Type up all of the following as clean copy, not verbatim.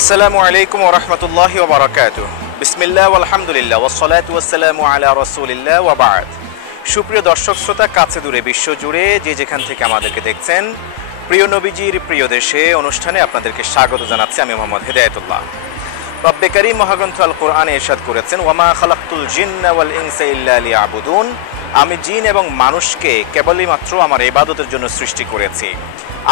আসসালামু আলাইকুম ওয়া রাহমাতুল্লাহি ওয়া বারাকাতুহু। বিসমিল্লাহ ওয়াল হামদুলিল্লাহ ওয়াস সালাতু ওয়াস সালামু আলা রাসূলিল্লাহ ওয়া বা'দ। সুপ্রিয় দর্শক শ্রোতা, কাছে দূরে বিশ্ব জুড়ে যে যেখান থেকে আমাদেরকে দেখছেন, প্রিয় নবীজির প্রিয় দেশে অনুষ্ঠানে আপনাদেরকে স্বাগত জানাচ্ছি আমি মোহাম্মদ হিদায়াতুল্লাহ। রব্বে কারীম মহাগ্রন্থ আল কোরআনে ইরশাদ করেছেন, ওয়া মা খালাকতুল জিন্না ওয়াল ইনসা ইল্লা লিয়াবুদুন, আমি জিন এবং মানুষকে কেবলই মাত্র আমার ইবাদতের জন্য সৃষ্টি করেছি।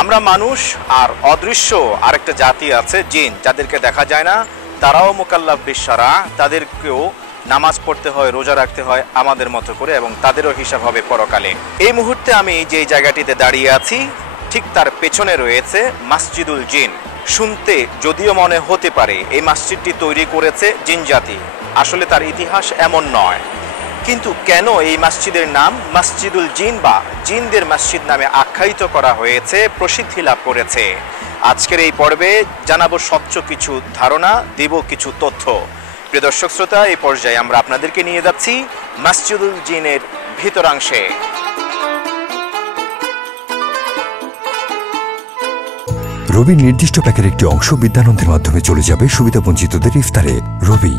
আমরা মানুষ আর অদৃশ্য আরেকটা জাতি আছে জিন, যাদেরকে দেখা যায় না, তারাও মুকাল্লাফ বিশারা, তাদেরকেও নামাজ পড়তে হয়, রোজা রাখতে হয় আমাদের মতো করে, এবং তাদেরও হিসাব হবে পরকালে। এই মুহূর্তে আমি যে জায়গাটিতে দাঁড়িয়ে আছি ঠিক তার পেছনে রয়েছে মসজিদুল জিন। শুনতে যদিও মনে হতে পারে এই মসজিদটি তৈরি করেছে জিন জাতি, আসলে তার ইতিহাস এমন নয়। কিন্তু কেন এই মসজিদের নাম মসজিদুল জিন বা জিনদের মসজিদ নামে আখ্যায়িত করা হয়েছে, প্রসিদ্ধি লাভ করেছে, আজকের এই পর্বে জানাবো স্বচ্ছ কিছু ধারণা, দিব কিছু তথ্য। প্রিয় দর্শক শ্রোতা, এই পর্যায়ে আমরা আপনাদেরকে নিয়ে যাচ্ছি মসজিদুল জিনের ভিতরাংশে। রবির নির্দিষ্ট প্যাকের একটি অংশ বিদ্যানন্দের মাধ্যমে চলে যাবে সুবিধাবঞ্চিতদের ইফতারে। রবি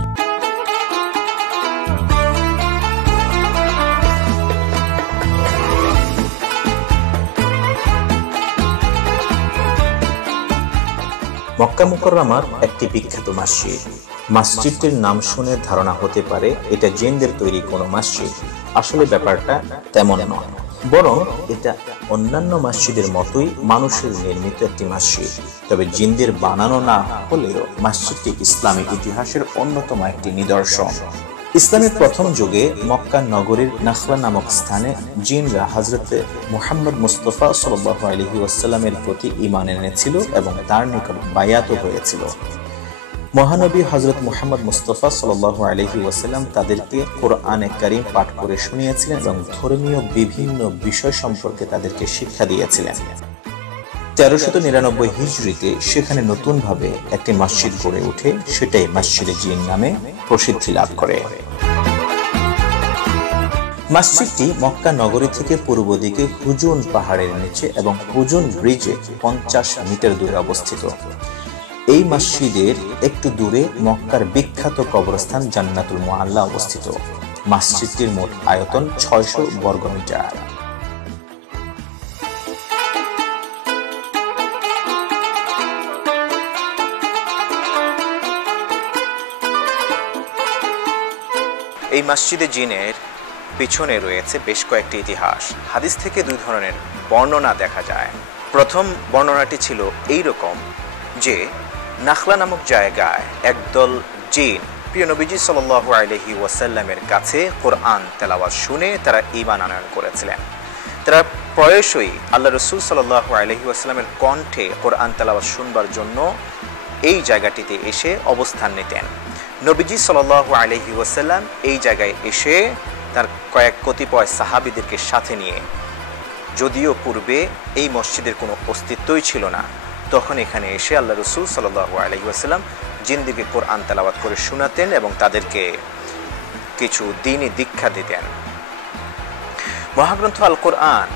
মক্কা মুকাররমার একটি বিখ্যাত মসজিদ। মসজিদটির নাম শুনে ধারণা হতে পারে এটা জিনদের তৈরি কোনো মসজিদ। আসলে ব্যাপারটা তেমন নয়, বরং এটা অন্যান্য মসজিদের মতোই মানুষের নির্মিত একটি মসজিদ। তবে জিনদের বানানো না হলেও মসজিদটি ইসলামী ইতিহাসের অন্যতম একটি নিদর্শন। ইসলামের প্রথম যুগে মক্কা নগরীর নাখলা নামক স্থানে জিনরা হযরতে মুহাম্মদ মুস্তাফা সাল্লাল্লাহু আলাইহি ওয়াসাল্লামের প্রতি ঈমান এনেছিল এবং তার নিকট বায়াত হয়েছিল। মহানবী হযরত মুহাম্মদ মুস্তাফা সাল্লাল্লাহু আলাইহি ওয়াসাল্লাম তাদেরকে কোরআনে কারীম পাঠ করে শুনিয়েছিলেন এবং ধর্মীয় বিভিন্ন বিষয় সম্পর্কে তাদেরকে শিক্ষা দিয়েছিলেন। 1399 হিজরিতে সেখানে নতুনভাবে একটি মসজিদ গড়ে ওঠে, সেটাই মসজিদে জিন নামে প্রসিদ্ধি লাভ করে। মসজিদটি মক্কা নগরী থেকে পূর্ব দিকে হুজুন পাহাড়ের নিচে এবং হুজুন ব্রিজে 50 মিটার দূরে অবস্থিত। এই মসজিদের একটু দূরে মক্কার বিখ্যাত কবরস্থান জান্নাতুল মুআল্লা অবস্থিত। মসজিদটির মোট আয়তন 600 বর্গমিটার। এই মসজিদে জিনের পিছনে রয়েছে বেশ কয়েকটি ইতিহাস। হাদিস থেকে দুই ধরনের বর্ণনা দেখা যায়। প্রথম বর্ণনাটি ছিল এই রকম যে নাখলা নামক জায়গায় একদল জিন প্রিয় নবীজি সাল্লাল্লাহু আলাইহি ওয়াসাল্লামের কাছে কোরআন তেলাওয়াত শুনে তারা ঈমান আনয়ন করেছিলেন। তারা প্রায়শই আল্লাহ রাসূল সাল্লাল্লাহু আলাইহি ওয়াসাল্লামের কণ্ঠে কোরআন তেলাওয়াত শুনবার জন্য এই জায়গাটিতে এসে অবস্থান নিতেন। নবীজি সাল্লাল্লাহু আলাইহি ওয়াসাল্লাম এই জায়গায় এসে তার কতিপয় সাহাবীদেরকে সাথে নিয়ে, যদিও পূর্বে এই মসজিদের কোনো অস্তিত্বই ছিল না, তখন এখানে এসে আল্লাহ রাসূল সাল্লাল্লাহু আলাইহি ওয়াসাল্লাম জিনদেরকে কোরআন তেলাওয়াত করে শোনাতেন এবং তাদেরকে কিছু দ্বীনি দীক্ষা দিতেন। মহাগ্রন্থ আল কোরআন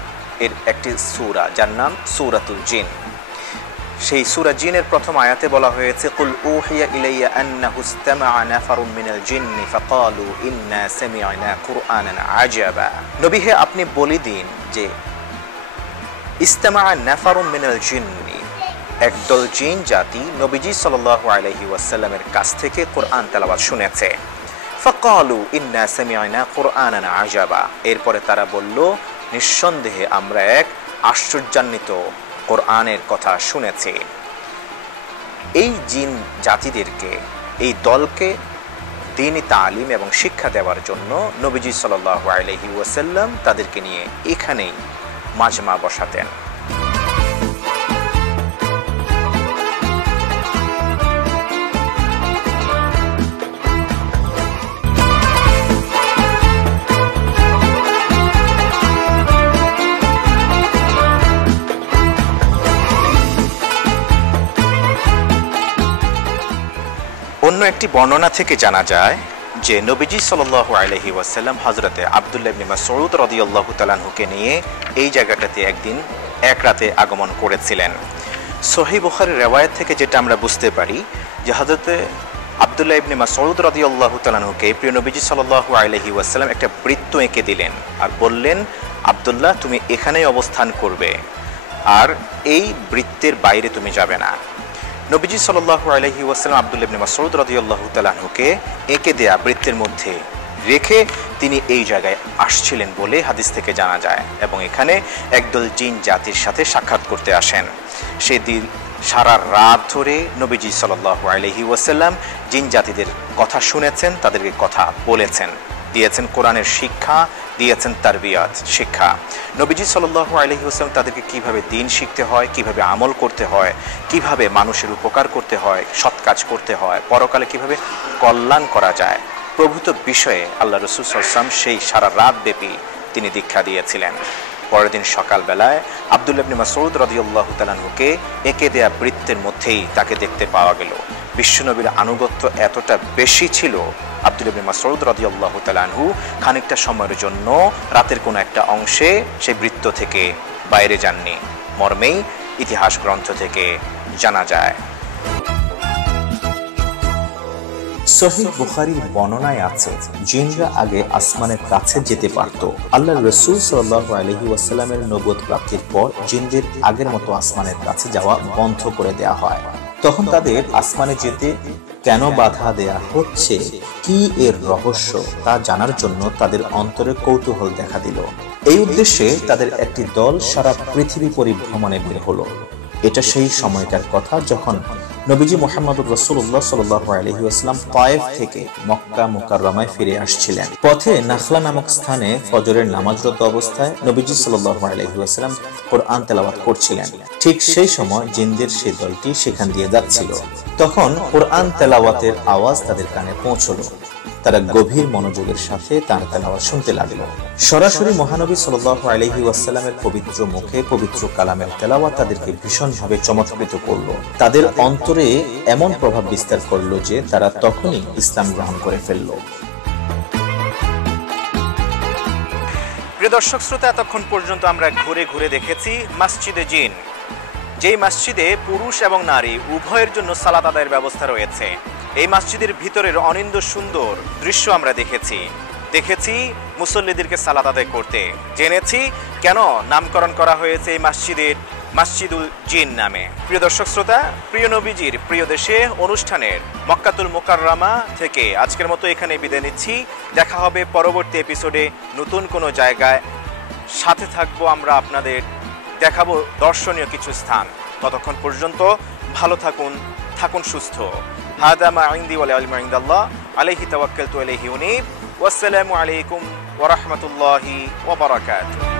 এর একটি সূরা যার নাম সূরাতুল জিন, সেই সূরা জিনের প্রথম আয়াতে বলা হয়েছে, কুল উহিয়া ইলাইয়া আন্নাহু ইসতামাআ নাফারুম মিনাল জিন্নি ফাকালু ইন্না সামি'না কুরআনান আজাবা। নবী হে, আপনি বলে দিন যে ইসতামাআ নাফারুম মিনাল জিন্নি, একদল জিন জাতি নবীজি সাল্লাল্লাহু আলাইহি ওয়াসাল্লামের কাছ থেকে কোরআন তেলাওয়াত শুনেছে। ফাকালু ইন্না সামি'না কুরআনান আজাবা, এরপরে তারা বলল, নিঃসন্দেহে আমরা এক আশ্চর্যান্বিত কোরআনের কথা শুনেছি। এই জিন জাতিদেরকে, এই দলকে দ্বীনি তালিম এবং শিক্ষা দেওয়ার জন্য নবীজি সাল্লাল্লাহু আলাইহি ওয়াসাল্লাম তাদেরকে নিয়ে এখানেই মাজমা বসাতেন। অন্য একটি বর্ণনা থেকে জানা যায় যে নবীজি সাল্লাল্লাহু আলাইহি ওয়াসাল্লাম হযরতে আব্দুল্লাহ ইবনে মাসউদ রাদিয়াল্লাহু তাআলা আনহুকে নিয়ে এই জায়গাটাতে একদিন এক রাতে আগমন করেছিলেন। সহিহ বুখারীর রিওয়ায়াত থেকে যেটা আমরা বুঝতে পারি যে হযরতে আব্দুল্লাহ ইবনে মাসউদ রাদিয়াল্লাহু তাআলা আনহুকে প্রিয় নবীজি সাল্লাল্লাহু আলাইহি ওয়াসাল্লাম একটা বৃত্ত এঁকে দিলেন আর বললেন, আব্দুল্লাহ তুমি এখানেই অবস্থান করবে আর এই বৃত্তের বাইরে তুমি যাবে না। নবীজি সাল্লাল্লাহু আলাইহি ওয়াসাল্লাম আব্দুল্লাহ ইবনে মাসউদ রাদিয়াল্লাহু তাআলা আনহুকে এঁকে দেয়া বৃত্তের মধ্যে রেখে তিনি এই জায়গায় আসছিলেন বলে হাদিস থেকে জানা যায় এবং এখানে একদল জিন জাতির সাথে সাক্ষাৎ করতে আসেন। সেদিন সারা রাত ধরে নবীজি সাল্লাল্লাহু আলাইহি ওয়াসাল্লাম জিন জাতিদের কথা শুনেছেন, তাদেরকে কথা বলেছেন, দিয়েছেন কোরআনের শিক্ষা, দিয়েছেন তারবিয়াত শিক্ষা। নবীজি সাল্লাল্লাহু আলাইহি ওয়াসাল্লাম তাদেরকে কিভাবে দ্বীন শিখতে হয়, কিভাবে আমল করতে হয়, কিভাবে মানুষের উপকার করতে হয়, সৎ কাজ করতে হয়, পরকালে কিভাবে কল্যাণ করা যায় প্রভূত বিষয়ে আল্লাহ রাসূল সাল্লাল্লাহু আলাইহি ওয়াসাল্লাম সেই সারা রাত ব্যাপী তিনি দীক্ষা দিয়েছিলেন। পরের দিন সকালবেলায় আব্দুল্লাহ ইবনে মাসউদ রাদিয়াল্লাহু তাআলা আনহুকে এঁকে দেয়া বৃত্তের মধ্যেই তাকে দেখতে পাওয়া গেল। বিশ্বনবীর আনুগত্য এতটা বেশি ছিল, আব্দুল্লাহ ইবনে মাসউদ রাদিয়াল্লাহু তাআলা আনহু খানিকটা সময়ের জন্য রাতের কোনো একটা অংশে সেই বৃত্ত থেকে বাইরে যাননি, মর্মেই ইতিহাস গ্রন্থ থেকে জানা যায়। সহিহ বুখারীর বর্ণনায় আছে, জিনরা আগে আসমানের কাছে যেতে পারত। আল্লাহর রাসূল সাল্লাল্লাহু আলাইহি ওয়াসাল্লামের নবুয়ত প্রাপ্তির পর জিনদের আগের মতো আসমানের কাছে যাওয়া বন্ধ করে দেয়া হয়। তখন তাদের আসমানে যেতে কেন বাধা দেয়া হচ্ছে, কি এর রহস্য তা জানার জন্য তাদের অন্তরে কৌতূহল দেখা দিল। এই উদ্দেশ্যে তাদের একটি দল সারা পৃথিবী পরিভ্রমণে বের হলো। এটা সেই সময়কার কথা যখন নবীজি মুহাম্মদুর রাসূলুল্লাহ সাল্লাল্লাহু আলাইহি ওয়াসাল্লাম তায়েফ থেকে মক্কা মুকাররমায় ফিরে আসছিলেন। পথে নাখলা নামক স্থানে ফজরের নামাজরত অবস্থায় নবীজি সাল্লাল্লাহু আলাইহি ওয়াসাল্লাম কোরআন তেলাওয়াত করছিলেন। ঠিক সেই সময় জিনদের সেই দলটি সেখান দিয়ে যাচ্ছিল। তখন কোরআন তেলাওয়াতের আওয়াজ তাদের কানে পৌঁছলো। তারা গভীর মনোযোগের সাথে তার তেলাওয়াত শুনতে লাগলো। সরাসরি মহানবী সাল্লাল্লাহু আলাইহি ওয়াসাল্লামের পবিত্র মুখে পবিত্র কালামের তেলাওয়াত তাদেরকে ভীষণভাবে চমৎকৃত করলো। তাদের অন্তরে এমন প্রভাব বিস্তার করলো যে তারা তখনই ইসলাম গ্রহণ করে ফেললো। প্রিয় দর্শক শ্রোতা, এতক্ষণ পর্যন্ত আমরা ঘুরে ঘুরে দেখেছি মসজিদে জিন, যেই মসজিদে পুরুষ এবং নারী উভয়ের জন্য সালাত আদায়ের ব্যবস্থা রয়েছে। এই মসজিদের ভিতরের অনিন্দ্য সুন্দর দৃশ্য আমরা দেখেছি মুসল্লিদেরকে সালাত আদায় করতে, জেনেছি কেন নামকরণ করা হয়েছে এই মসজিদের মসজিদুল জিন নামে। প্রিয় দর্শক শ্রোতা, প্রিয় নবীজির প্রিয় দেশে অনুষ্ঠানের মক্কাতুল মুকাররমা থেকে আজকের মতো এখানে বিদায় নিচ্ছি। দেখা হবে পরবর্তী এপিসোডে নতুন কোনো জায়গায়, সাথে থাকবো আমরা, আপনাদের দেখাবো দর্শনীয় কিছু স্থান। ততক্ষণ পর্যন্ত ভালো থাকুন, থাকুন সুস্থ। হাদা মা ইনদি ওয়া লা ইলমা ইনদাল্লাহ আলাইহি তাওয়াক্কালতু আলাইহি উনীব। ওয়াসসালামু আলাইকুম ওয়া রাহমাতুল্লাহি ওয়া বারাকাতুহু।